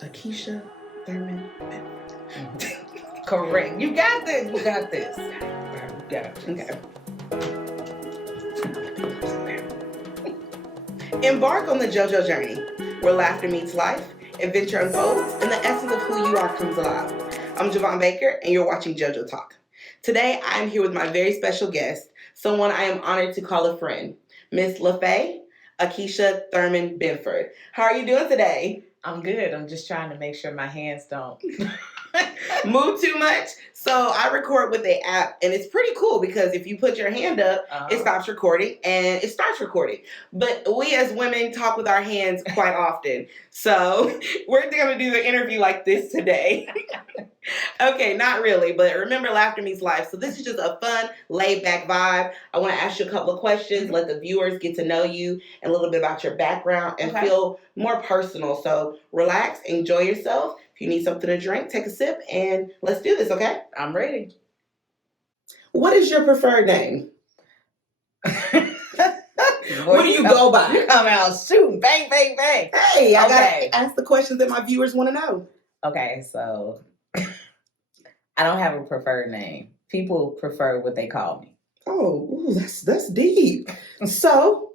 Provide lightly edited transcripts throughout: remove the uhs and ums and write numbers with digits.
Akisha Thurman Benford. Correct. You got this. You got this. You got this. Okay. Embark on the JoJo journey, where laughter meets life, adventure unfolds, and the essence of who you are comes alive. I'm Javon Baker, and you're watching JoJoTalk. Today, I'm here with my very special guest, someone I am honored to call a friend, Miss LaFaye Akisha Thurman Benford. How are you doing today? I'm good. I'm just trying to make sure my hands don't move too much. So I record with the app, and it's pretty cool because if you put your hand up, it stops recording and it starts recording. But we as women talk with our hands quite often. So we're going to do the interview like this today. Okay, not really, but remember, laughter meets life. So this is just a fun, laid-back vibe. I want to ask you a couple of questions, let the viewers get to know you and a little bit about your background and feel more personal. So relax, enjoy yourself. If you need something to drink, take a sip, and let's do this, okay? I'm ready. What is your preferred name? What do you go by? You come out shooting, bang, bang, bang. Hey, I gotta ask the questions that my viewers want to know. Okay, so I don't have a preferred name. People prefer what they call me. Oh, ooh, that's deep. So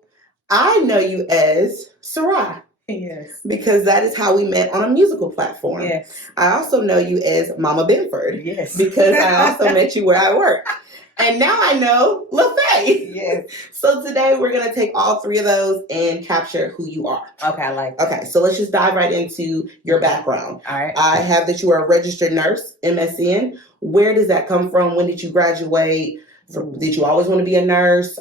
I know you as Sarai. Yes. Because that is how we met on a musical platform. Yes. I also know you as Mama Benford. Yes. Because I also met you where I work. And now I know LaFaye. Yes. So today we're going to take all three of those and capture who you are. Okay, I like that. Okay, so let's just dive right into your background. All right. I have that you are a registered nurse, MSN. Where does that come from? When did you graduate? Did you always want to be a nurse?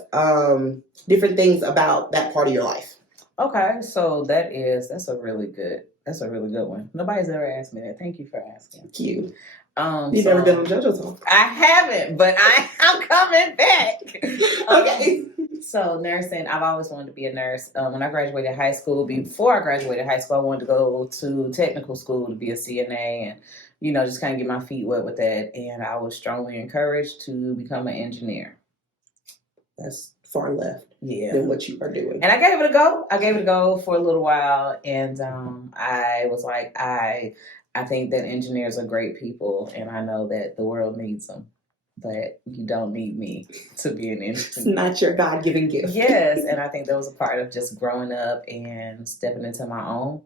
Different things about that part of your life. Okay, so that's a really good one. Nobody's ever asked me that. Thank you for asking. Thank you. You've never been on JoJoTalk. I haven't, but I'm coming back. Okay. So nursing, I've always wanted to be a nurse. When I graduated high school, before I graduated high school, I wanted to go to technical school to be a CNA and, just kind of get my feet wet with that. And I was strongly encouraged to become an engineer. That's far left. Yeah. Than what you are doing. And I gave it a go. I gave it a go for a little while. And I was like, I think that engineers are great people. And I know that the world needs them. But you don't need me to be an engineer. It's not your God-given gift. Yes. And I think that was a part of just growing up and stepping into my own.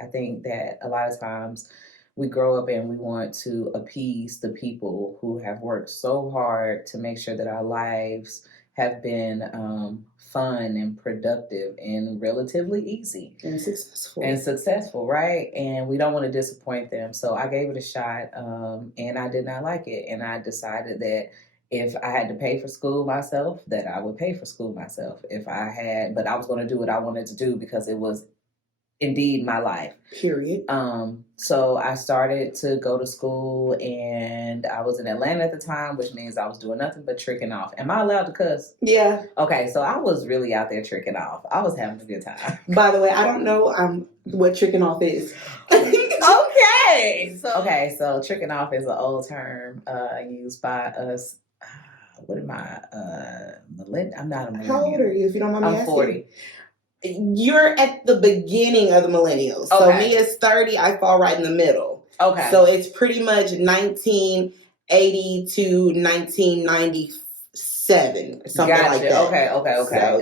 I think that a lot of times we grow up and we want to appease the people who have worked so hard to make sure that our lives have been fun and productive and relatively easy. And successful. And successful, right? And we don't want to disappoint them. So I gave it a shot and I did not like it. And I decided that if I had to pay for school myself, that I would pay for school myself. But I was going to do what I wanted to do because it was indeed my life. Period. So I started to go to school and I was in Atlanta at the time, which means I was doing nothing but tricking off. Am I allowed to cuss? Yeah. Okay, so I was really out there tricking off. I was having a good time. By the way, I don't know what tricking off is. Okay. So tricking off is an old term used by us. What am I? I'm not a millennial. How old are you, if you don't mind me asking? I'm 40. You're at the beginning of the millennials. Okay. So me is 30. I fall right in the middle. Okay. So it's pretty much 1980 to 1997. Something like that. Okay. So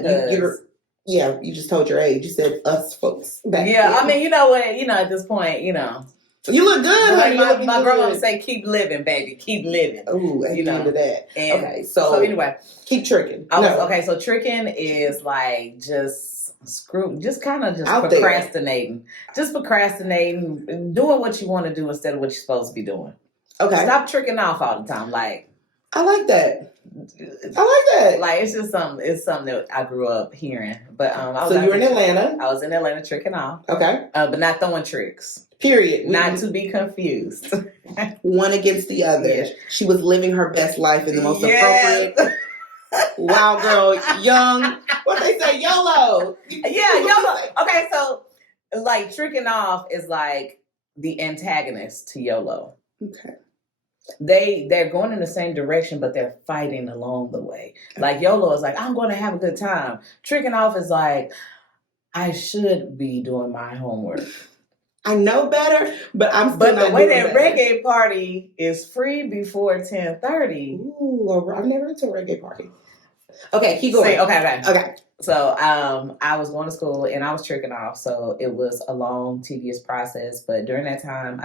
you just told your age. You said us folks back then. I mean, you know what? At this point, You look good, honey. My grandma would say, keep living, baby. Keep living. Ooh, amen to that. And okay, so anyway. Keep tricking. So tricking is like just procrastinating. Just procrastinating, doing what you want to do instead of what you're supposed to be doing. Okay. Stop tricking off all the time. Like, I like that. Like, it's just something that I grew up hearing. But so you were in Atlanta? I was in Atlanta tricking off. Okay. But not throwing tricks. Period. Not to be confused. One against the other. Yeah. She was living her best life in the most appropriate. Wow, girl, young. What they say, YOLO. Yeah, YOLO. Okay, so like tricking off is like the antagonist to YOLO. Okay. They're going in the same direction, but they're fighting along the way. Like YOLO is like, I'm going to have a good time. Tricking off is like, I should be doing my homework. I know better, but I'm still But not the way doing that better. reggae party is free before 10:30. Ooh, I've never been to a reggae party. Okay, keep going. Okay. So I was going to school and I was tricking off. So it was a long, tedious process. But during that time,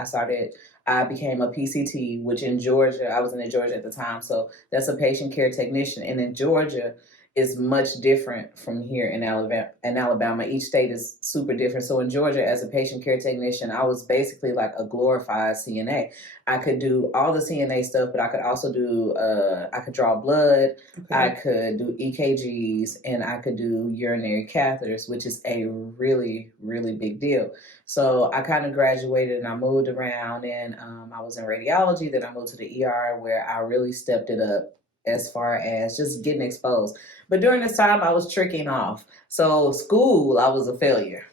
I became a PCT, which in Georgia, I was in Georgia at the time. So that's a patient care technician. And in Georgia, is much different from here in Alabama. Each state is super different. So in Georgia, as a patient care technician, I was basically like a glorified CNA. I could do all the CNA stuff, but I could also do, I could draw blood, I could do EKGs, and I could do urinary catheters, which is a really, really big deal. So I kind of graduated and I moved around, and I was in radiology. Then I moved to the ER where I really stepped it up as far as just getting exposed. But during this time, I was tricking off. So school, I was a failure.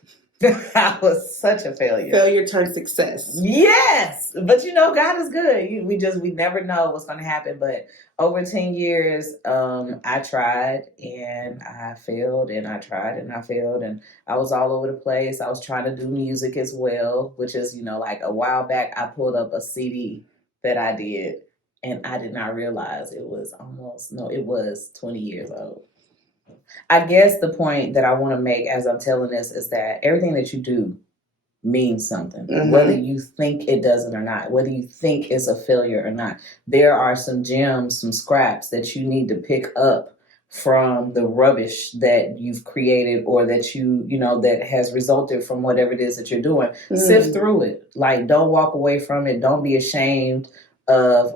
I was such a failure. Failure turned success. Yes. But God is good. We never know what's going to happen. But over 10 years, I tried and I failed, and I tried and I failed, and I was all over the place. I was trying to do music as well, which is, like a while back, I pulled up a CD that I did, and I did not realize it was 20 years old. I guess the point that I want to make as I'm telling this is that everything that you do means something, whether you think it doesn't or not, whether you think it's a failure or not. There are some gems, some scraps that you need to pick up from the rubbish that you've created, or that that has resulted from whatever it is that you're doing. Sift through it. Like, don't walk away from it. Don't be ashamed of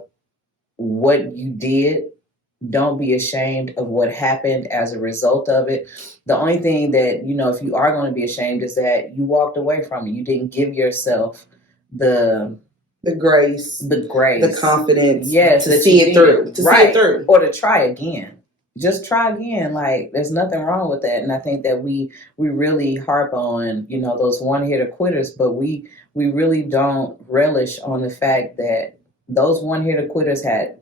what you did. Don't be ashamed of what happened as a result of it. The only thing that, if you are going to be ashamed, is that you walked away from it. You didn't give yourself the grace, the confidence, to see it through, see it through, or to try again. Just try again. Like, there's nothing wrong with that. And I think that we really harp on, those one-hitter quitters, but we really don't relish on the fact that those one-hitter quitters had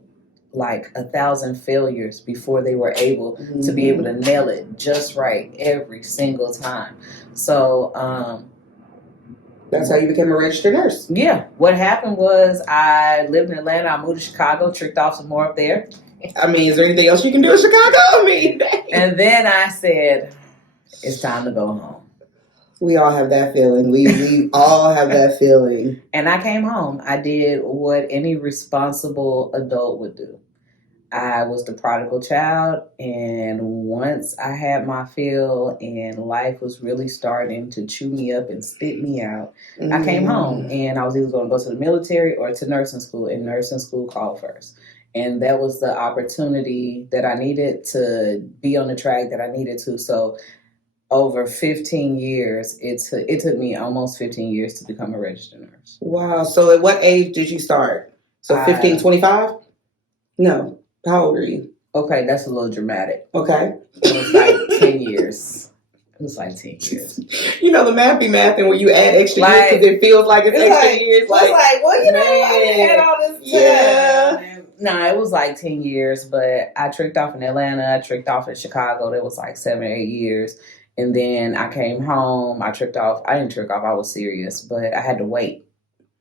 like 1,000 failures before they were able to be able to nail it just right every single time. So that's how you became a registered nurse. Yeah. What happened was, I lived in Atlanta. I moved to Chicago, tricked off some more up there. I mean, is there anything else you can do in Chicago? I mean, and then I said, it's time to go home. We all have that feeling. We all have that feeling. And I came home. I did what any responsible adult would do. I was the prodigal child, and once I had my fill and life was really starting to chew me up and spit me out, I came home, and I was either going to go to the military or to nursing school, and nursing school called first. And that was the opportunity that I needed to be on the track that I needed to. So over 15 years, it took me almost 15 years to become a registered nurse. Wow. So at what age did you start? So 15, 25? No. How old are you? Okay, that's a little dramatic. Okay. It was like 10 years. It was like 10 years. The math be mathing when you add extra years, because it feels like it's extra years. It's like, I didn't add all this time. Yeah. No, it was like 10 years, but I tricked off in Atlanta. I tricked off in Chicago. That was like 7 or 8 years. And then I came home. I tricked off. I didn't trick off. I was serious, but I had to wait.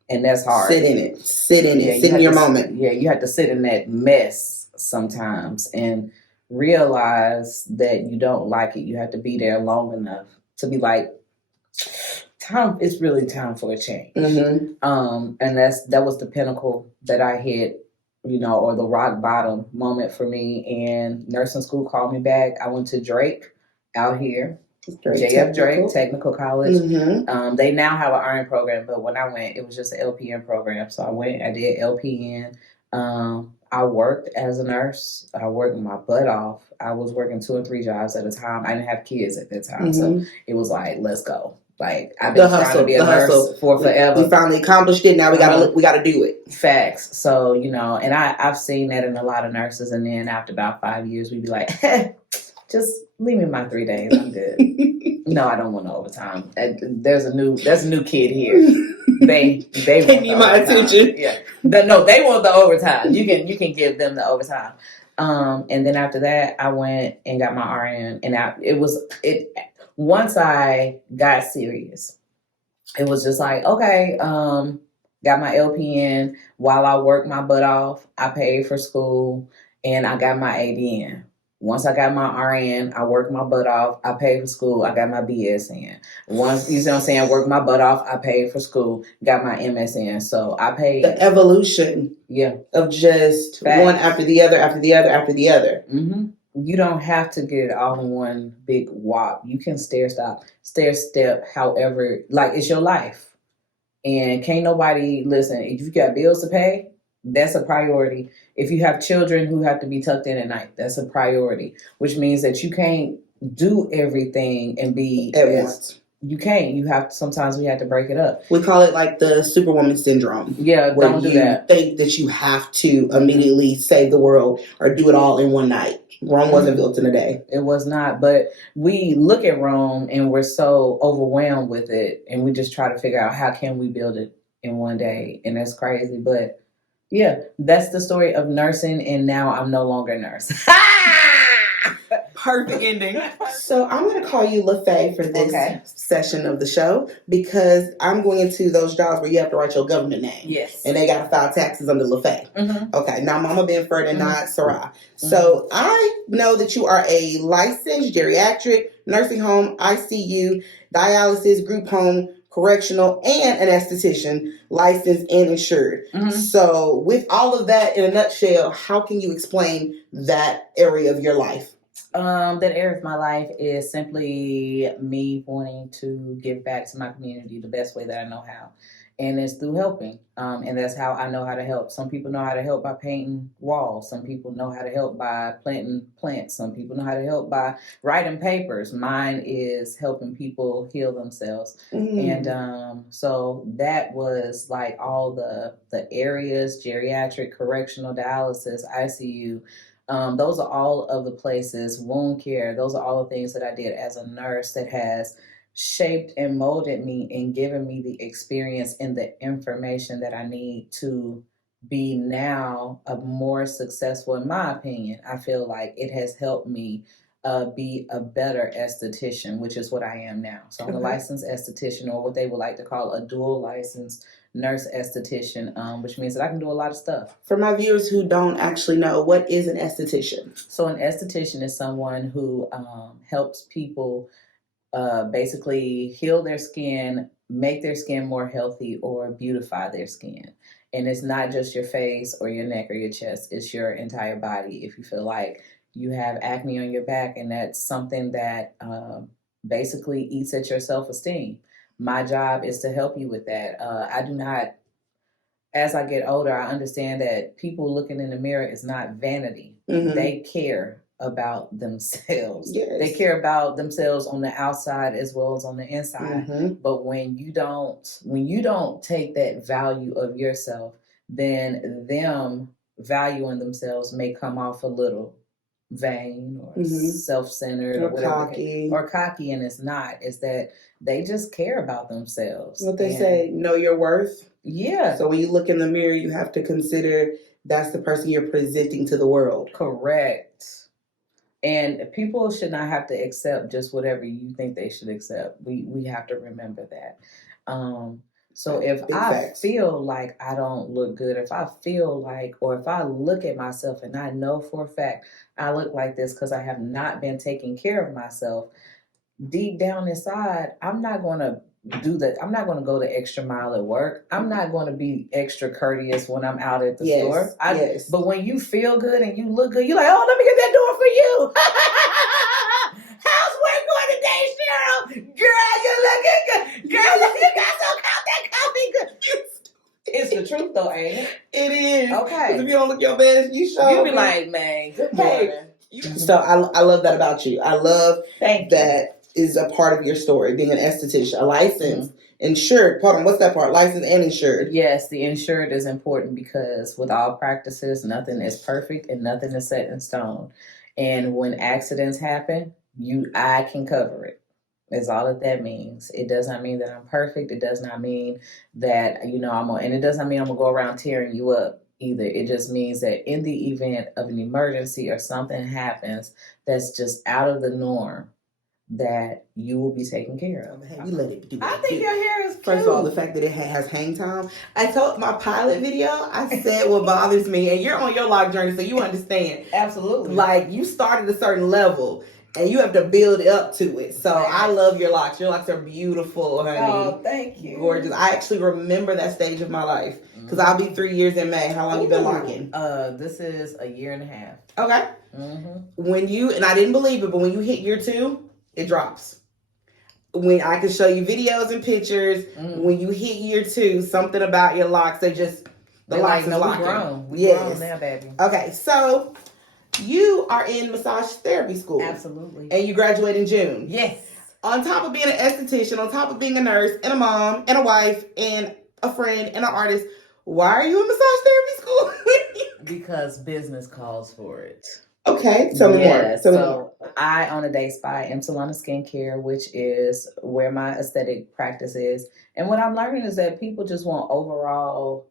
And that's hard. Sit in it. Sit in your moment. Yeah, you have to sit in that mess sometimes and realize that you don't like it. You have to be there long enough to be like, it's really time for a change. And that was the pinnacle that I hit, or the rock bottom moment for me. And nursing school called me back. I went to Drake out here. JF Drake Technical College. They now have an RN program, but when I went, it was just an LPN program. So I went, I did LPN. I worked as a nurse. I worked my butt off. I was working 2 and 3 jobs at a time. I didn't have kids at that time. So it was like, let's go. Like, I've been trying to be a nurse for forever. We finally accomplished it. Now we gotta do it. Facts. So, and I've seen that in a lot of nurses. And then after about 5 years, we'd be like, just leave me my 3 days. I'm good. No, I don't want no overtime. There's a new kid here. They need my attention. Yeah. No, they want the overtime. You can give them the overtime. And then after that, I went and got my RN, and once I got serious, it was just like, okay, got my LPN while I worked my butt off. I paid for school and I got my ADN. Once I got my RN, I worked my butt off. I paid for school. I got my BSN. Once, you see what I'm saying, I worked my butt off. I paid for school, got my MSN. So I paid. The evolution of just one after the other, after the other, after the other. Mm-hmm. You don't have to get it all in one big whop. You can stair step, however, like it's your life. And can't nobody, listen, if you got bills to pay, that's a priority. If you have children who have to be tucked in at night, that's a priority, which means that you can't do everything and be at once. You can't. You have to, sometimes we have to break it up. We call it like the Superwoman syndrome. Yeah, where don't do you that. think that you have to immediately save the world or do it all in one night. Rome wasn't built in a day. It was not. But we look at Rome and we're so overwhelmed with it, and we just try to figure out how can we build it in one day, and that's crazy. But yeah, that's the story of nursing, and now I'm no longer a nurse. Perfect ending. So I'm going to call you LaFaye for this session of the show because I'm going into those jobs where you have to write your government name. Yes. And they got to file taxes under LaFaye. Mm-hmm. Okay, now Mama Benford and not Sarah. Mm-hmm. So I know that you are a licensed geriatric, nursing home, ICU, dialysis, group home, correctional, and an esthetician, licensed and insured. Mm-hmm. So with all of that in a nutshell, how can you explain that area of your life? That area of my life is simply me wanting to give back to my community the best way that I know how. And it's through helping. And that's how I know how to help. Some people know how to help by painting walls. Some people know how to help by planting plants. Some people know how to help by writing papers. Mine is helping people heal themselves. Mm. And so that was like all the areas, geriatric, correctional, dialysis, ICU. Those are all of the places, wound care, those are all the things that I did as a nurse that has shaped and molded me and given me the experience and the information that I need to be now a more successful, in my opinion. I feel like it has helped me be a better esthetician, which is what I am now. So I'm a licensed esthetician, or what they would like to call a dual licensed nurse esthetician, which means that I can do a lot of stuff. For my viewers who don't actually know, what is an esthetician? So an esthetician is someone who helps people basically heal their skin, make their skin more healthy, or beautify their skin. And it's not just your face or your neck or your chest, it's your entire body. If you feel like you have acne on your back, and that's something that basically eats at your self-esteem, my job is to help you with that. I do not, as I get older, I understand that people looking in the mirror is not vanity. Mm-hmm. They care about themselves. Yes. They care about themselves on the outside as well as on the inside. Mm-hmm. But when you don't take that value of yourself, then them valuing themselves may come off a little vain or self-centered or whatever, cocky, and it's not. It's that they just care about themselves. What they say, know your worth. Yeah. So when you look in the mirror, you have to consider that's the person you're presenting to the world. Correct. And people should not have to accept just whatever you think they should accept. We have to remember that. So if I feel like I don't look good, if I feel like, or if I look at myself and I know for a fact I look like this because I have not been taking care of myself, deep down inside, I'm not going to do that. I'm not going to go the extra mile at work. I'm not going to be extra courteous when I'm out at the store. But when you feel good and you look good, you're like, oh, let me get that door for you. How's work going today, Cheryl? Girl, you looking good. Girl, look, you got some that coffee good. It's the truth, though, ain't it? It is. Okay. If you don't look your best, you show. You be like, man, good morning. So I love that about you. I love that is a part of your story, being an esthetician, a licensed, insured. Pardon, what's that part? Licensed and insured. Yes, the insured is important because with all practices, nothing is perfect and nothing is set in stone. And when accidents happen, I can cover it. That's all that means. It does not mean that I'm perfect. It does not mean that, and it does not mean I'm going to go around tearing you up either. It just means that in the event of an emergency or something happens that's just out of the norm, that you will be taken care of. Hey, you let it do I think your hair is cute. First of all, the fact that it has hang time. I told my pilot video, I said what bothers me, and you're on your lock journey, so you understand. Absolutely. Like, you start at a certain level, and you have to build up to it. So I love your locks. Your locks are beautiful, honey. Oh, thank you. Gorgeous. I actually remember that stage of my life, because I'll be 3 years in May. How long you been locking? This is a year and a half. Okay. When you, and I didn't believe it, but when you hit year 2, it drops. When I can show you videos and pictures, when you hit year 2, something about your locks, the locks is locking. We grown now, baby. Okay, so you are in massage therapy school. Absolutely. And you graduate in June. Yes. On top of being an esthetician, on top of being a nurse and a mom and a wife and a friend and an artist, why are you in massage therapy school? Because business calls for it. Okay, tell me more. So I own a day spa, M Solana Skincare, which is where my aesthetic practice is. And what I'm learning is that people just want overall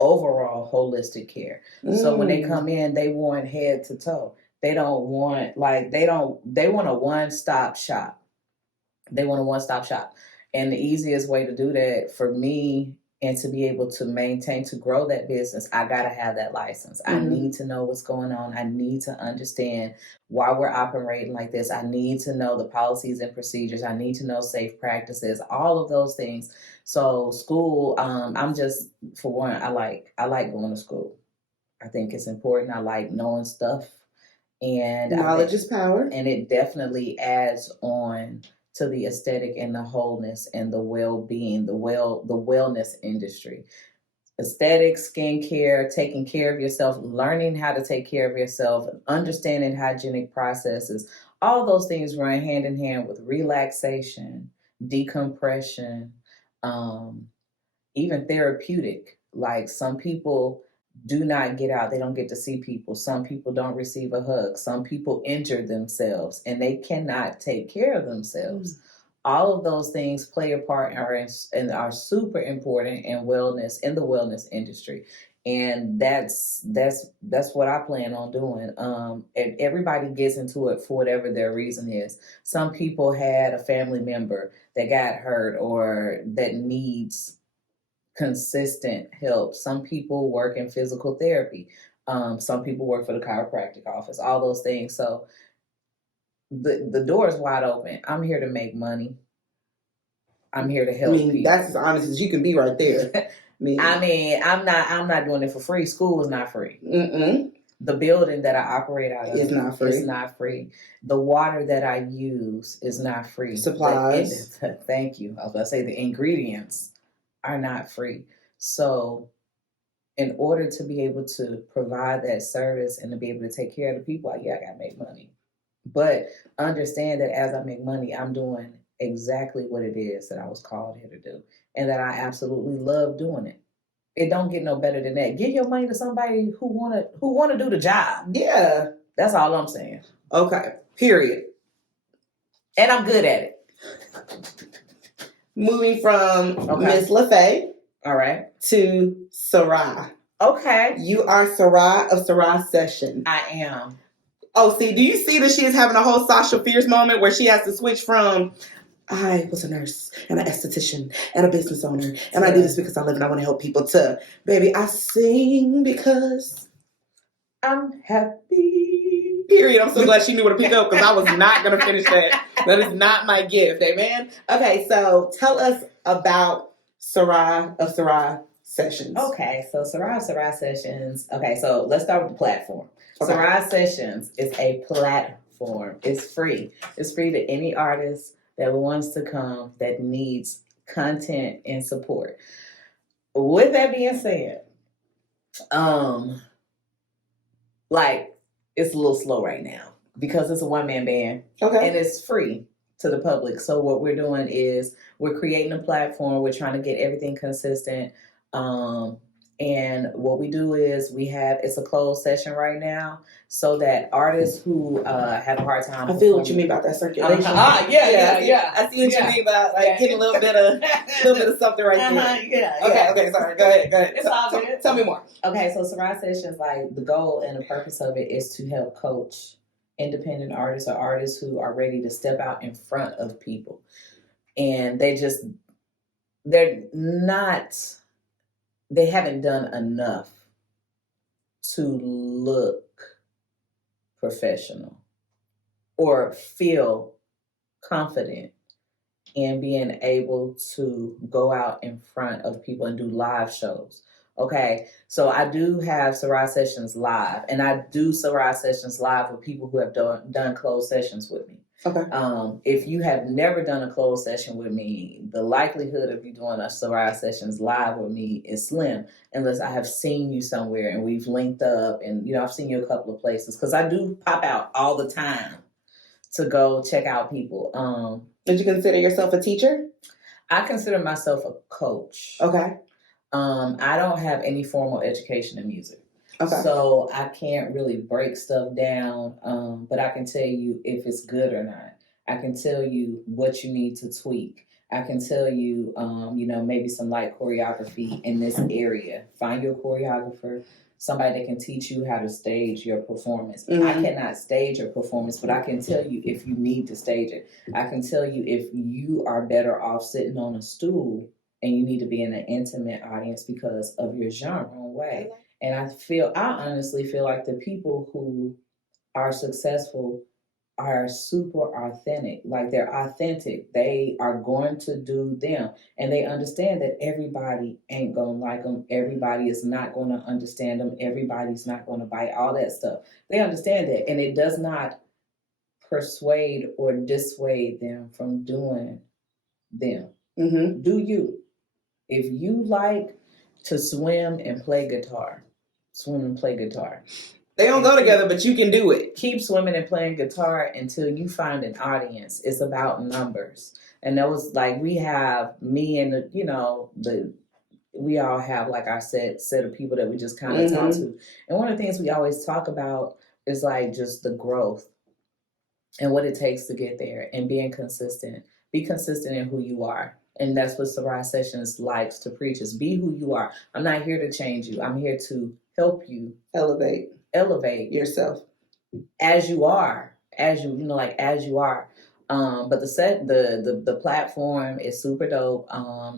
holistic care. So when they come in, they want head to toe. They don't want they want a one-stop shop. They want a one-stop shop. And the easiest way to do that for me and to be able to maintain, to grow that business, I got to have that license. I need to know what's going on. I need to understand why we're operating like this. I need to know the policies and procedures. I need to know safe practices, all of those things. So school, I'm just, for one, I like going to school. I think it's important. I like knowing stuff. And knowledge is power. And it definitely adds on to the aesthetic and the wholeness and the well-being, the wellness industry. Aesthetics, skincare, taking care of yourself, learning how to take care of yourself, understanding hygienic processes. All those things run hand in hand with relaxation, decompression, even therapeutic. Like, some people do not get out. They don't get to see people. Some people don't receive a hug. Some people injure themselves and they cannot take care of themselves. All of those things play a part and are super important in wellness, in the wellness industry. And that's what I plan on doing. And everybody gets into it for whatever their reason is. Some people had a family member that got hurt or that needs consistent help. Some people work in physical therapy. Some people work for the chiropractic office, all those things. So the door is wide open. I'm here to make money. I'm here to help people. That's as honest as you can be right there. I'm not doing it for free. School is not free. The building that I operate out of is not free. The water that I use is not free. Supplies. Thank you. I was about to say the ingredients are not free. So in order to be able to provide that service and to be able to take care of the people, I gotta make money. But understand that as I make money, I'm doing exactly what it is that I was called here to do, and that I absolutely love doing it. It don't get no better than that. Give your money to somebody who wanna do the job. Yeah, that's all I'm saying. Okay. Period. And I'm good at it. Moving from Miss LaFaye, all right, to Sarai. Okay, you are Sarai of Sarai Session. I am. Oh, see, do you see that she is having a whole Sasha Fierce moment where she has to switch from, I was a nurse and an esthetician and a business owner, and I do this because I live and I want to help people, to, baby, I sing because I'm happy. Period. I'm so glad she knew where to pick up, because I was not going to finish that. That is not my gift. Amen. Okay, so tell us about Sarai of Sarai Sessions. Okay, so Sarai of Sarai Sessions. Okay, so let's start with the platform. Okay. Sarai Sessions is a platform. It's free. It's free to any artist that wants to come, that needs content and support. With that being said, it's a little slow right now because it's a one-man band. Okay. And it's free to the public. So what we're doing is we're creating a platform. We're trying to get everything consistent. And what we do is it's a closed session right now, so that artists who have a hard time. I feel what you mean about that circulation. Yeah. I see what you mean about getting a little bit of something right there. Okay, sorry. Go ahead. It's all good. Tell me more. Okay, so Sarai Sessions, the goal and the purpose of it is to help coach independent artists or artists who are ready to step out in front of people. And they haven't done enough to look professional or feel confident in being able to go out in front of people and do live shows. Okay, so I do have Sarai Sessions live, and I do Sarai Sessions live with people who have done closed sessions with me. Okay. If you have never done a closed session with me, the likelihood of you doing a Sarai Sessions live with me is slim, unless I have seen you somewhere and we've linked up, and I've seen you a couple of places, because I do pop out all the time to go check out people. Did you consider yourself a teacher? I consider myself a coach. Okay. I don't have any formal education in music. Okay. So I can't really break stuff down, but I can tell you if it's good or not. I can tell you what you need to tweak. I can tell you, maybe some light choreography in this area. Find your choreographer, somebody that can teach you how to stage your performance. Mm-hmm. I cannot stage your performance, but I can tell you if you need to stage it. I can tell you if you are better off sitting on a stool and you need to be in an intimate audience because of your genre way. And I honestly feel like the people who are successful are super authentic. Like, they're authentic. They are going to do them. And they understand that everybody ain't going to like them. Everybody is not going to understand them. Everybody's not going to bite, all that stuff. They understand that. And it does not persuade or dissuade them from doing them. Mm-hmm. Do you? If you like to swim and play guitar, swim and play guitar. They don't go together, but you can do it. Keep swimming and playing guitar until you find an audience. It's about numbers. And that was like, we have me and we all have like our set of people that we just kind of talk to. And one of the things we always talk about is like just the growth and what it takes to get there and being consistent. Be consistent in who you are. And that's what Sarai Sessions likes to preach, is be who you are. I'm not here to change you. I'm here to help you elevate yourself as you are, as you are. But the platform is super dope.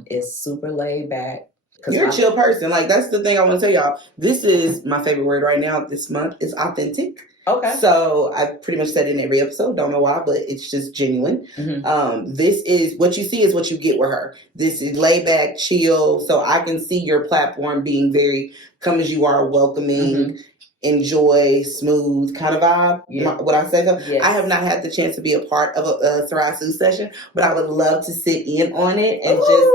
It's super laid back. You're a chill person. Like, that's the thing I want to tell y'all. This is my favorite word right now this month is authentic. Okay. So I pretty much said it in every episode. Don't know why, but it's just genuine. Mm-hmm. This is what you see is what you get with her. This is laid back, chill. So I can see your platform being very come as you are, welcoming, enjoy, smooth kind of vibe. Yeah. Would I say so? Yes. I have not had the chance to be a part of a Sarai Sue session, but I would love to sit in on it and just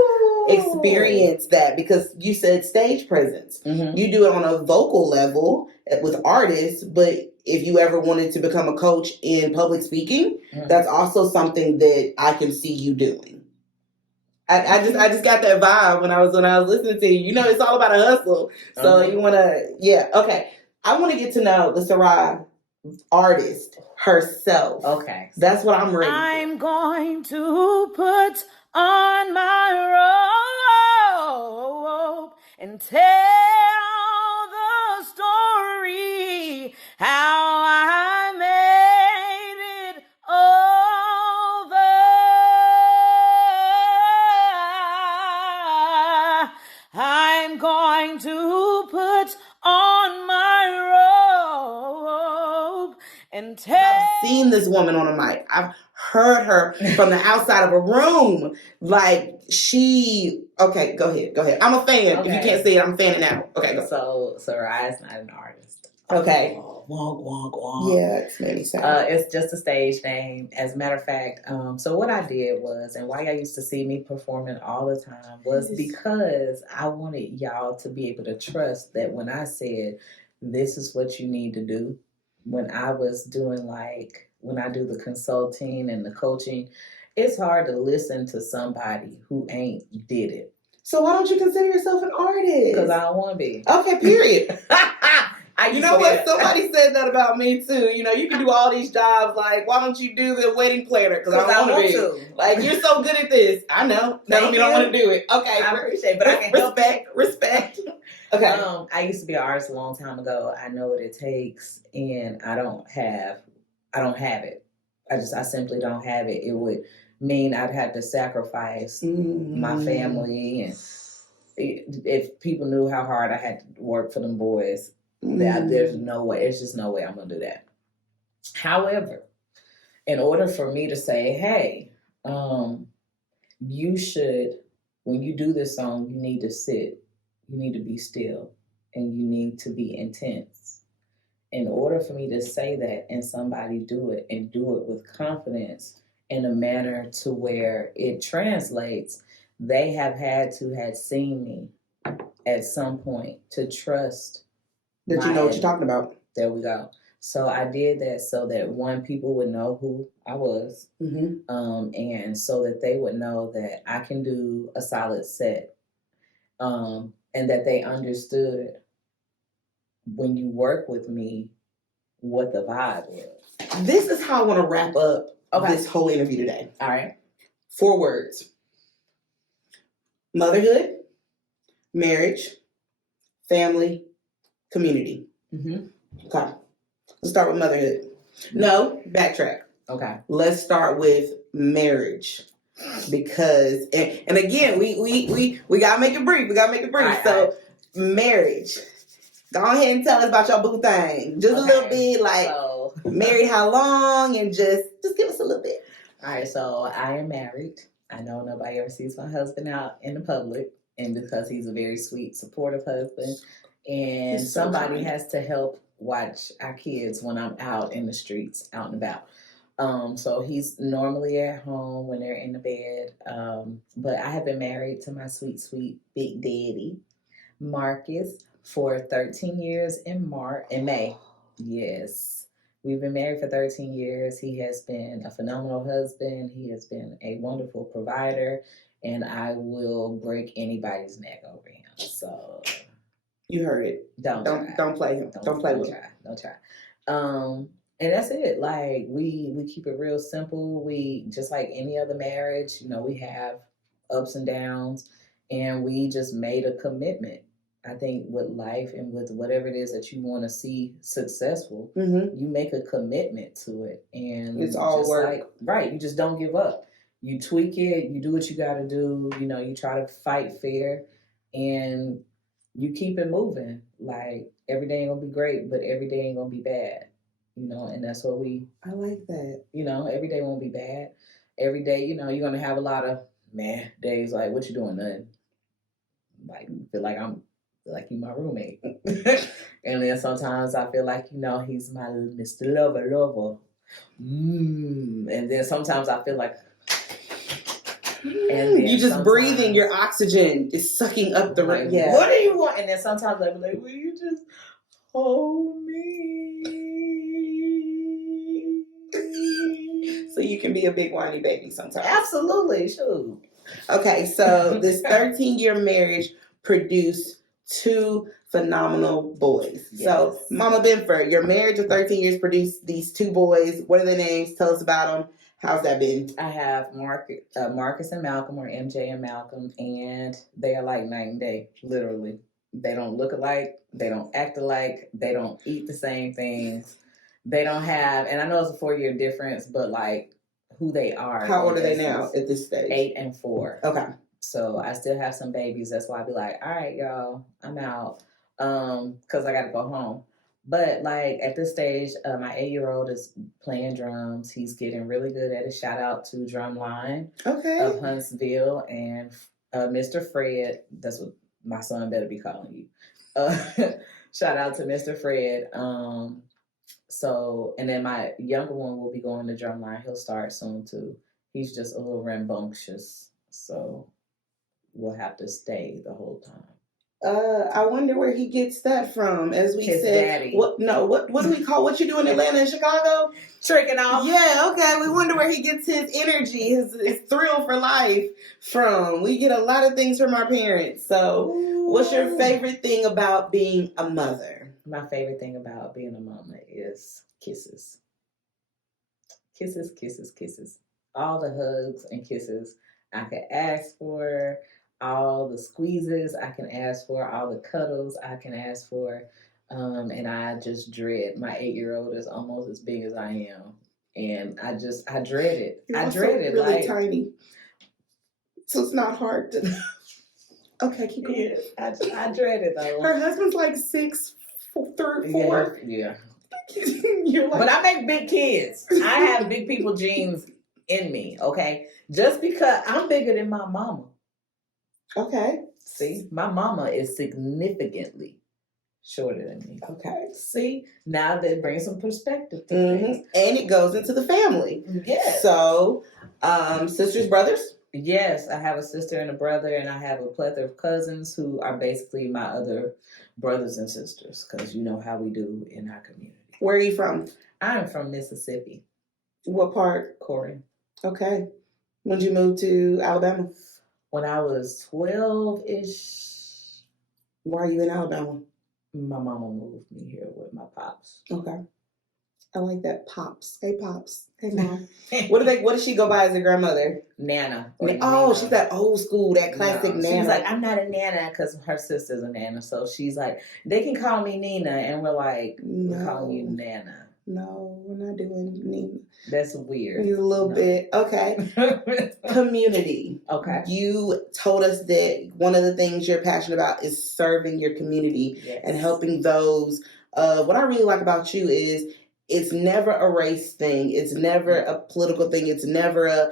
experience that, because you said stage presence. Mm-hmm. You do it on a vocal level with artists, but if you ever wanted to become a coach in public speaking, that's also something that I can see you doing. I just got that vibe when I was listening to you. It's all about a hustle. So you want to, okay. I want to get to know the Sarai artist herself. Okay. That's what I'm ready for. I'm going to put on my robe and tell the story how I made it over. I'm going to put on my robe and tell. I've seen this woman on a mic. I've heard her from the outside of a room. Like, okay, go ahead. I'm a fan. Okay. If you can't see it, I'm fanning out. Okay, go. So Sarai's not an artist. Okay. Wonk, wonk, wonk. Yeah, it's maybe sad. It's just a stage name. As a matter of fact, so what I did was, and why y'all used to see me performing all the time, was because I wanted y'all to be able to trust that when I said, this is what you need to do, when I was doing when I do the consulting and the coaching, it's hard to listen to somebody who ain't did it. So why don't you consider yourself an artist? Because I don't want to be. Okay, period. You know what? Somebody said that about me too. You can do all these jobs. Like, why don't you do the wedding planner? Because I don't want to. Like, you're so good at this. I know. No, you don't want to do it. Okay, I appreciate it, but I can respect. Okay. I used to be an artist a long time ago. I know what it takes, and I don't have I don't have it. I simply don't have it. It would mean I'd have to sacrifice my family, and if people knew how hard I had to work for them boys, there's no way. It's just no way I'm gonna do that. However, in order for me to say, hey, you should, when you do this song, you need to sit, you need to be still, and you need to be intense. In order for me to say that and somebody do it and do it with confidence in a manner to where it translates, they have had seen me at some point to trust that you know what you're talking about. There we go. So I did that so that one, people would know who I was, and so that they would know that I can do a solid set, and that they understood when you work with me what the vibe was. This is how I want to wrap up this whole interview today. All right. 4 words: motherhood, marriage, family, community. Okay. Let's start with motherhood. No, backtrack. Okay. Let's start with marriage. Because and again, we gotta make it brief. We gotta make it brief. Right, so marriage. Go ahead and tell us about your boo thing. Just a little bit, like married how long, and just give us a little bit. All right, so I am married. I know nobody ever sees my husband out in the public, and because he's a very sweet, supportive husband, and somebody has to help watch our kids when I'm out in the streets, out and about. So he's normally at home when they're in the bed. But I have been married to my sweet, sweet big daddy, Marcus, for 13 years in May. Yes. We've been married for 13 years. He has been a phenomenal husband. He has been a wonderful provider, and I will break anybody's neck over him. So you heard it. Don't play him. Don't play with him. Don't try. And that's it. Like we keep it real simple. We just like any other marriage, we have ups and downs, and we just made a commitment. I think with life and with whatever it is that you want to see successful, you make a commitment to it, and it's all work. Right. You just don't give up. You tweak it. You do what you got to do. You try to fight fair, and you keep it moving. Like every day ain't gonna be great, but every day ain't gonna be bad. And that's what I like that. Every day won't be bad. Every day, you're gonna have a lot of days like, what you doing? Nothing. Like feel like you my roommate. And then sometimes I feel like, he's my Mr. Lover. And then sometimes I feel like and you just breathing, your oxygen is sucking up the rain. Yeah. What do you want? And then sometimes I'll be like, will you just hold me? So you can be a big whiny baby sometimes. Absolutely, sure. Okay, so this 13-year marriage produced 2 phenomenal boys. Yes. So, Mama Benford, your marriage of 13 years produced these 2 boys. What are their names? Tell us about them. How's that been? I have Marcus and Malcolm, or MJ and Malcolm, and they are like night and day, literally. They don't look alike. They don't act alike. They don't eat the same things. They don't have, and I know it's a 4-year difference, but like who they are. How old are they now at this stage? 8 and 4. Okay. So I still have some babies. That's why I be like, all right, y'all, I'm out. Because I got to go home. But like at this stage, my 8-year-old is playing drums. He's getting really good at it. Shout out to Drumline of Huntsville and Mr. Fred. That's what my son better be calling you. Shout out to Mr. Fred. So, and then my younger one will be going to Drumline. He'll start soon too. He's just a little rambunctious. So we'll have to stay the whole time. I wonder where he gets that from. As we his said, daddy. What do we call what you do in Atlanta and Chicago? Tricking off. Yeah, okay. We wonder where he gets his energy, his thrill for life from. We get a lot of things from our parents. So, what's your favorite thing about being a mother? My favorite thing about being a mama is kisses. Kisses, kisses, kisses. All the hugs and kisses I could ask for. All the squeezes I can ask for, all the cuddles I can ask for. And I just dread. My 8-year-old is almost as big as I am, and I dread it. You're I also dread it. really like, tiny, so it's not hard to. Okay, keep going. Yes, I dread it though. Her husband's like 6'4". Yeah. You're like, But I make big kids. I have big people genes in me. Okay, just because I'm bigger than my mama. okay. See, my mama is significantly shorter than me. Okay. See, now that brings some perspective to things. And it goes into the family. Yes. So, sisters, brothers? Yes, I have a sister and a brother, and I have a plethora of cousins who are basically my other brothers and sisters, because you know how we do in our community. Where are you from? I'm from Mississippi. What part? Corinth. Okay. When did you move to Alabama? When I was 12-ish. Why are you in Alabama? My mama moved me here with my pops. Okay. I like that. Pops. Hey, Pops. Hey, Mom. What does she go by as a grandmother? Nana. Oh, she's that old school, that classic Nana. She's like, I'm not a Nana, because her sister's a Nana. So she's like, they can call me Nina. And we're like, we're calling you Nana. No, we're not doing Nina. That's weird. A little bit. Okay. Community. Okay. You told us that one of the things you're passionate about is serving your community and helping those. What I really like about you is it's never a race thing. It's never a political thing. It's never a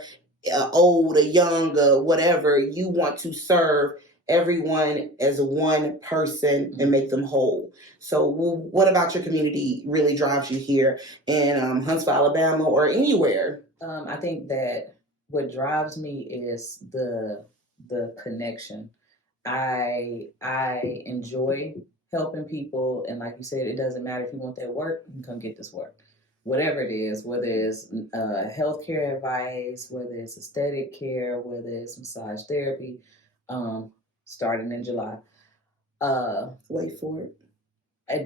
old, a young, whatever. You want to serve everyone as one person and make them whole. So what about your community really drives you here in Huntsville, Alabama, or anywhere? I think that what drives me is the connection. I enjoy helping people, and like you said, it doesn't matter if you want that work, you can come get this work. Whatever it is, whether it's healthcare advice, whether it's aesthetic care, whether it's massage therapy, starting in July. Wait for it. It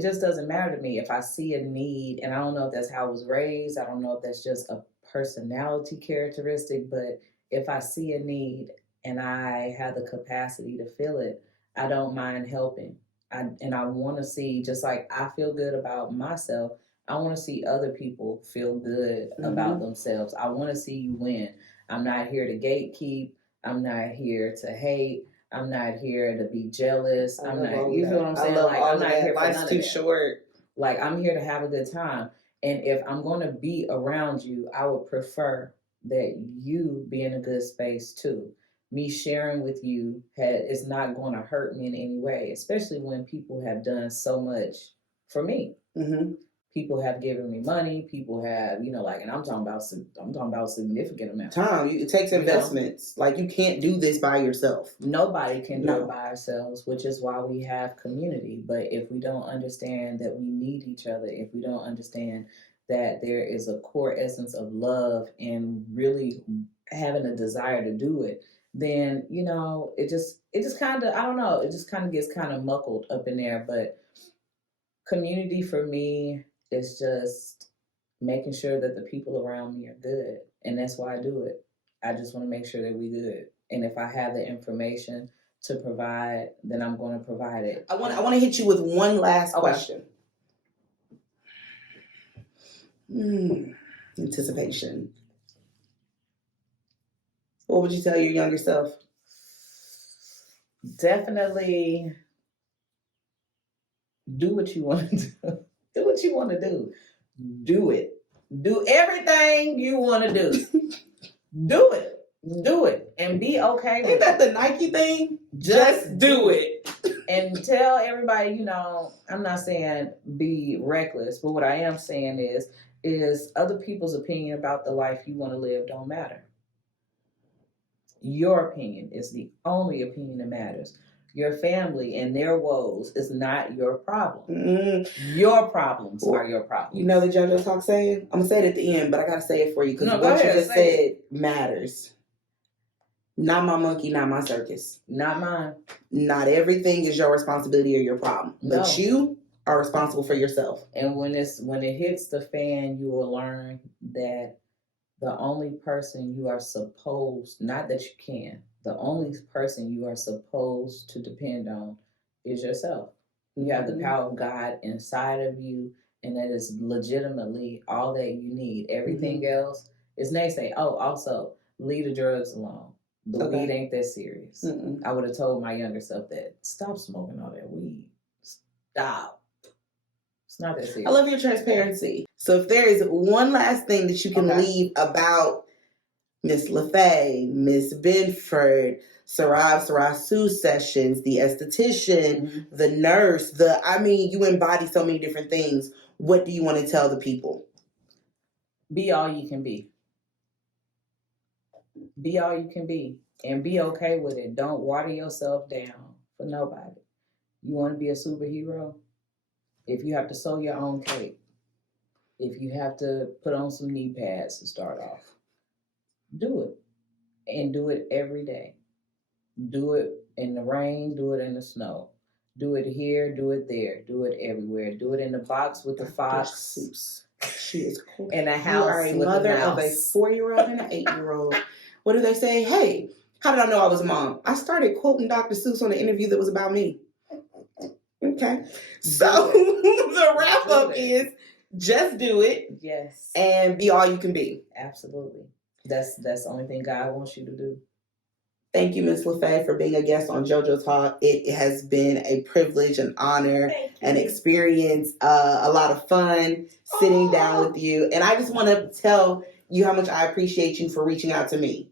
just doesn't matter to me if I see a need, and I don't know if that's how I was raised. I don't know if that's just a personality characteristic, but if I see a need and I have the capacity to fill it, I don't mind helping. I want to see, just like I feel good about myself, I want to see other people feel good about themselves. I want to see you win. I'm not here to gatekeep. I'm not here to hate. I'm not here to be jealous. I'm not. You feel what I'm saying? Like, I'm not here for none of that. Life's too short. Like, I'm here to have a good time. And if I'm going to be around you, I would prefer that you be in a good space too. Me sharing with you is not going to hurt me in any way, especially when people have done so much for me. Mm-hmm. People have given me money. People have, and I'm talking about significant amounts. Time. It takes investments. Like, you can't do this by yourself. Nobody can do it by ourselves, which is why we have community. But if we don't understand that we need each other, if we don't understand that there is a core essence of love and really having a desire to do it, then, it just kind of, I don't know, it just kind of gets kind of muckled up in there. But community for me is just making sure that the people around me are good. And that's why I do it. I just want to make sure that we good. And if I have the information to provide, then I'm going to provide it. I want to hit you with one last question. Anticipation. What would you tell your younger self? Definitely do what you want to do. Do what you want to do. Do it. Do everything you want to do. Do it. Do it. And be okay with it. Ain't that the Nike thing? Just do it. And tell everybody, I'm not saying be reckless, but what I am saying is other people's opinion about the life you want to live don't matter. Your opinion is the only opinion that matters. Your family and their woes is not your problem. Your problems are your problems. You know the JoJoTalk saying? I'm going to say it at the end, but I got to say it for you because what you just said matters. Not my monkey, not my circus. Not mine. Not everything is your responsibility or your problem. No. But you are responsible for yourself. And when it hits the fan, you will learn that the only person you are supposed, not that you can, the only person you are supposed to depend on is yourself. You have the power of God inside of you, and that is legitimately all that you need. Everything else is naysay. Oh, also, leave the drugs alone. The weed ain't that serious. I would have told my younger self that. Stop smoking all that weed. Stop. It's not that serious. I love your transparency. So if there is one last thing that you can leave about Miss LaFaye, Miss Benford, Sarav sessions, the esthetician, the nurse, you embody so many different things. What do you want to tell the people? Be all you can be. Be all you can be. And be okay with it. Don't water yourself down for nobody. You want to be a superhero? If you have to sew your own cape, if you have to put on some knee pads to start off, do it. And do it every day. Do it in the rain, do it in the snow. Do it here, do it there, do it everywhere. Do it in the box with the fox. She is cool. In a house. You are a mother of a 4-year-old and an 8-year-old. What do they say? Hey, how did I know I was a mom? I started quoting Dr. Seuss on an interview that was about me. Okay. So the wrap up is just do it. Yes. And be all you can be. Absolutely. That's the only thing God wants you to do. Thank you, Ms. LaFaye, for being a guest on JoJoTalk. It has been a privilege, an honor, an experience, a lot of fun sitting down with you. And I just want to tell you how much I appreciate you for reaching out to me.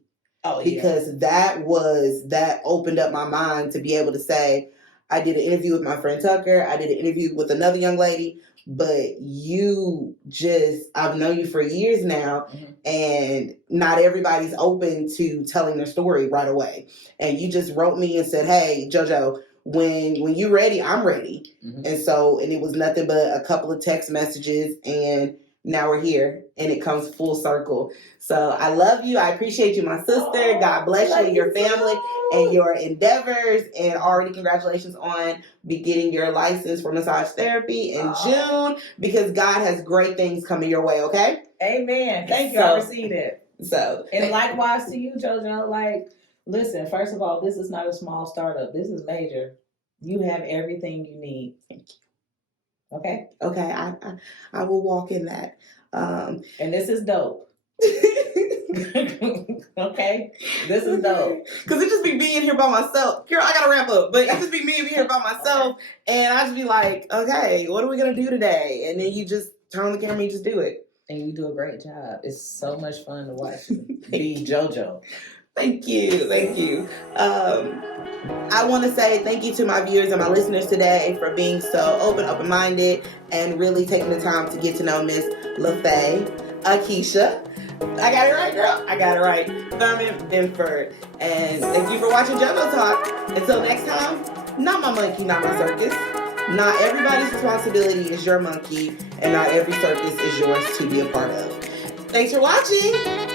Because that opened up my mind to be able to say, I did an interview with my friend Tucker. I did an interview with another young lady. But I've known you for years now, and not everybody's open to telling their story right away. And you just wrote me and said, hey, JoJo, when you're ready, I'm ready. And it was nothing but a couple of text messages, and now we're here, and it comes full circle. So I love you. I appreciate you, my sister. God bless you and your family and your endeavors. And already congratulations on getting your license for massage therapy in June, because God has great things coming your way, okay? Amen. Thank you. I received it. And likewise to you, JoJo. Listen, first of all, this is not a small startup. This is major. You have everything you need. Thank you. Okay? Okay, I will walk in that. And this is dope. Okay? This is dope. Because it just be me in here by myself. Girl, I got to wrap up. But it just be me in here by myself. And I just be like, okay, what are we going to do today? And then you just turn on the camera and you just do it. And you do a great job. It's so much fun to watch you be JoJo. Thank you. Thank you. I want to say thank you to my viewers and my listeners today for being so open-minded, and really taking the time to get to know Miss LaFaye Akisha. I got it right, girl. I got it right. Thurman Benford. And thank you for watching JoJo Talk. Until next time, not my monkey, not my circus. Not everybody's responsibility is your monkey, and not every circus is yours to be a part of. Thanks for watching.